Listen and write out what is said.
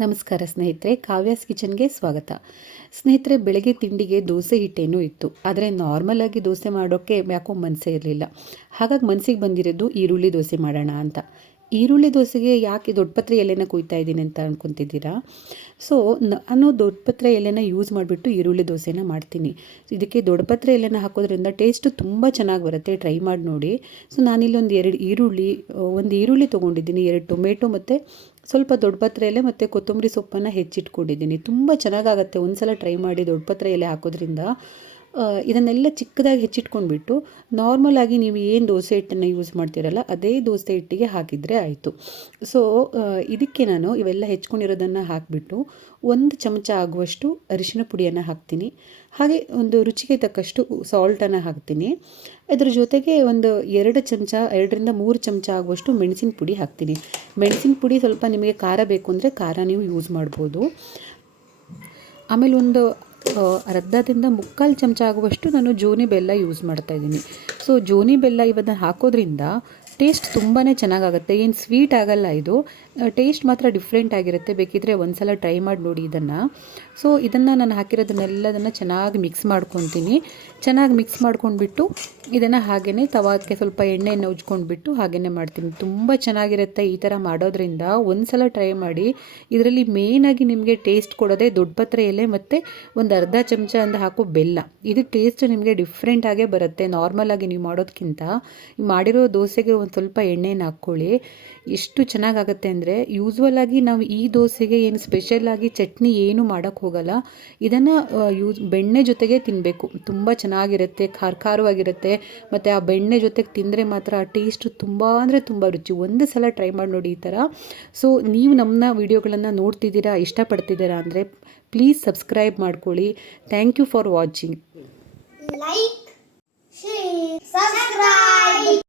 ನಮಸ್ಕಾರ ಸ್ನೇಹಿತರೆ, ಕಾವ್ಯಾಸ್ ಕಿಚನ್ಗೆ ಸ್ವಾಗತ. ಸ್ನೇಹಿತರೆ, ಬೆಳಗ್ಗೆ ತಿಂಡಿಗೆ ದೋಸೆ ಹಿಟ್ಟೇನೂ ಇತ್ತು. ಆದರೆ ನಾರ್ಮಲ್ ಆಗಿ ದೋಸೆ ಮಾಡೋಕ್ಕೆ ಯಾಕೋ ಮನಸ್ಸೇ ಇರಲಿಲ್ಲ. ಹಾಗಾಗಿ ಮನಸ್ಸಿಗೆ ಬಂದಿರೋದು ಈರುಳ್ಳಿ ದೋಸೆ ಮಾಡೋಣ ಅಂತ. ಈರುಳ್ಳಿ ದೋಸೆಗೆ ಯಾಕೆ ದೊಡ್ಡಪತ್ರೆ ಎಲೆನ ಕುಯ್ತಾ ಇದ್ದೀನಿ ಅಂತ ಅನ್ಕೊತಿದ್ದೀರಾ? ಸೊ ನಾನು ದೊಡ್ಡಪತ್ರೆ ಎಲೆನ ಯೂಸ್ ಮಾಡಿಬಿಟ್ಟು ಈರುಳ್ಳಿ ದೋಸೆನ ಮಾಡ್ತೀನಿ. ಇದಕ್ಕೆ ದೊಡ್ಡಪತ್ರೆ ಎಲೆನ ಹಾಕೋದ್ರಿಂದ ಟೇಸ್ಟು ತುಂಬ ಚೆನ್ನಾಗಿ ಬರುತ್ತೆ. ಟ್ರೈ ಮಾಡಿ ನೋಡಿ. ಸೊ ನಾನಿಲ್ಲಿ ಒಂದು ಎರಡು ಈರುಳ್ಳಿ ಒಂದು ಈರುಳ್ಳಿ ತೊಗೊಂಡಿದ್ದೀನಿ. ಎರಡು ಟೊಮೆಟೊ ಮತ್ತು ಸ್ವಲ್ಪ ದೊಡ್ಡಪತ್ರೆ ಎಲೆ ಮತ್ತು ಕೊತ್ತಂಬರಿ ಸೊಪ್ಪನ್ನು ಹೆಚ್ಚಿಟ್ಕೊಂಡಿದ್ದೀನಿ. ತುಂಬ ಚೆನ್ನಾಗಾಗತ್ತೆ. ಒಂದು ಸಲ ಟ್ರೈ ಮಾಡಿ ದೊಡ್ಡಪತ್ರೆ ಎಲೆ ಹಾಕೋದ್ರಿಂದ. ಇದನ್ನೆಲ್ಲ ಚಿಕ್ಕದಾಗಿ ಹೆಚ್ಚಿಟ್ಕೊಂಡ್ಬಿಟ್ಟು ನಾರ್ಮಲ್ ಆಗಿ ನೀವು ಏನು ದೋಸೆ ಹಿಟ್ಟನ್ನು ಯೂಸ್ ಮಾಡ್ತೀರಲ್ಲ, ಅದೇ ದೋಸೆ ಹಿಟ್ಟಿಗೆ ಹಾಕಿದರೆ ಆಯಿತು. ಸೊ ಇದಕ್ಕೆ ನಾನು ಇವೆಲ್ಲ ಹೆಚ್ಕೊಂಡಿರೋದನ್ನು ಹಾಕಿಬಿಟ್ಟು ಒಂದು ಚಮಚ ಆಗುವಷ್ಟು ಅರಿಶಿನ ಪುಡಿಯನ್ನು ಹಾಕ್ತೀನಿ. ಹಾಗೆ ಒಂದು ರುಚಿಗೆ ತಕ್ಕಷ್ಟು ಸಾಲ್ಟನ್ನು ಹಾಕ್ತೀನಿ. ಅದರ ಜೊತೆಗೆ ಒಂದು ಎರಡು ಚಮಚ, ಎರಡರಿಂದ ಮೂರು ಚಮಚ ಆಗುವಷ್ಟು ಮೆಣಸಿನ ಪುಡಿ ಹಾಕ್ತೀನಿ. ಮೆಣಸಿನ ಪುಡಿ ಸ್ವಲ್ಪ ನಿಮಗೆ ಖಾರ ಬೇಕು ಅಂದರೆ ಖಾರ ನೀವು ಯೂಸ್ ಮಾಡ್ಬೋದು. ಆಮೇಲೆ ಒಂದು ಅರ್ಧದಿಂದ ಮುಕ್ಕಾಲು ಚಮಚ ಆಗುವಷ್ಟು ನಾನು ಜೋನಿ ಬೆಲ್ಲ ಯೂಸ್ ಮಾಡ್ತಾಯಿದ್ದೀನಿ ಸೊ ಜೋನಿ ಬೆಲ್ಲ ಇವನ್ನ ಹಾಕೋದ್ರಿಂದ ಟೇಸ್ಟ್ ತುಂಬಾ ಚೆನ್ನಾಗಾಗುತ್ತೆ. ಏನು ಸ್ವೀಟ್ ಆಗಲ್ಲ ಇದು. ಟೇಸ್ಟ್ ಮಾತ್ರ ಡಿಫ್ರೆಂಟ್ ಆಗಿರುತ್ತೆ. ಬೇಕಿದ್ರೆ ಒಂದು ಸಲ ಟ್ರೈ ಮಾಡಿ ನೋಡಿ ಇದನ್ನು. ಸೊ ಇದನ್ನು ನಾನು ಹಾಕಿರೋದನ್ನೆಲ್ಲದನ್ನು ಚೆನ್ನಾಗಿ ಮಿಕ್ಸ್ ಮಾಡ್ಕೊತೀನಿ. ಚೆನ್ನಾಗಿ ಮಿಕ್ಸ್ ಮಾಡ್ಕೊಂಡ್ಬಿಟ್ಟು ಇದನ್ನು ಹಾಗೆಯೇ ತವಾಕ್ಕೆ ಸ್ವಲ್ಪ ಎಣ್ಣೆಯನ್ನು ಉಜ್ಕೊಂಡ್ಬಿಟ್ಟು ಹಾಗೆಯೇ ಮಾಡ್ತೀನಿ. ತುಂಬ ಚೆನ್ನಾಗಿರುತ್ತೆ ಈ ಥರ ಮಾಡೋದ್ರಿಂದ. ಒಂದು ಸಲ ಟ್ರೈ ಮಾಡಿ. ಇದರಲ್ಲಿ ಮೇಯ್ನಾಗಿ ನಿಮಗೆ ಟೇಸ್ಟ್ ಕೊಡೋದೇ ದೊಡ್ಡಪತ್ರೆ ಎಲೆ ಮತ್ತು ಒಂದು ಅರ್ಧ ಚಮಚ ಅಂತ ಹಾಕೋ ಬೆಲ್ಲ. ಇದು ಟೇಸ್ಟ್ ನಿಮಗೆ ಡಿಫ್ರೆಂಟಾಗೇ ಬರುತ್ತೆ. ನಾರ್ಮಲಾಗಿ ನೀವು ಮಾಡೋದಕ್ಕಿಂತ ಮಾಡಿರೋ ದೋಸೆಗೆ ಒಂದು ಸ್ವಲ್ಪ ಎಣ್ಣೆನ ಹಾಕ್ಕೊಳ್ಳಿ. ಎಷ್ಟು ಚೆನ್ನಾಗಾಗುತ್ತೆ ಅಂದರೆ ಯೂಸ್ವಲ್ ಆಗಿ ನಾವು ಈ ದೋಸೆಗೆ ಏನು ಸ್ಪೆಷಲಾಗಿ ಚಟ್ನಿ ಏನು ಮಾಡೋಕ್ಕೆ ಹೋಗಲ್ಲ. ಇದನ್ನು ಯೂಸ್ ಬೆಣ್ಣೆ ಜೊತೆಗೆ ತಿನ್ನಬೇಕು ತುಂಬ ಚೆನ್ನಾಗಿರುತ್ತೆ, ಖಾರ ಖಾರವಾಗಿರುತ್ತೆ. ಮತ್ತು ಆ ಬೆಣ್ಣೆ ಜೊತೆಗೆ ತಿಂದರೆ ಮಾತ್ರ ಆ ಟೇಸ್ಟು ತುಂಬ ಅಂದರೆ ತುಂಬ ರುಚಿ. ಒಂದು ಸಲ ಟ್ರೈ ಮಾಡಿ ನೋಡಿ ಈ ಥರ ಸೊ ನೀವು ನಮ್ಮನ್ನ ವೀಡಿಯೋಗಳನ್ನು ನೋಡ್ತಿದ್ದೀರಾ, ಇಷ್ಟಪಡ್ತಿದ್ದೀರಾ ಅಂದರೆ ಪ್ಲೀಸ್ ಸಬ್ಸ್ಕ್ರೈಬ್ ಮಾಡ್ಕೊಳ್ಳಿ. Thank you for watching like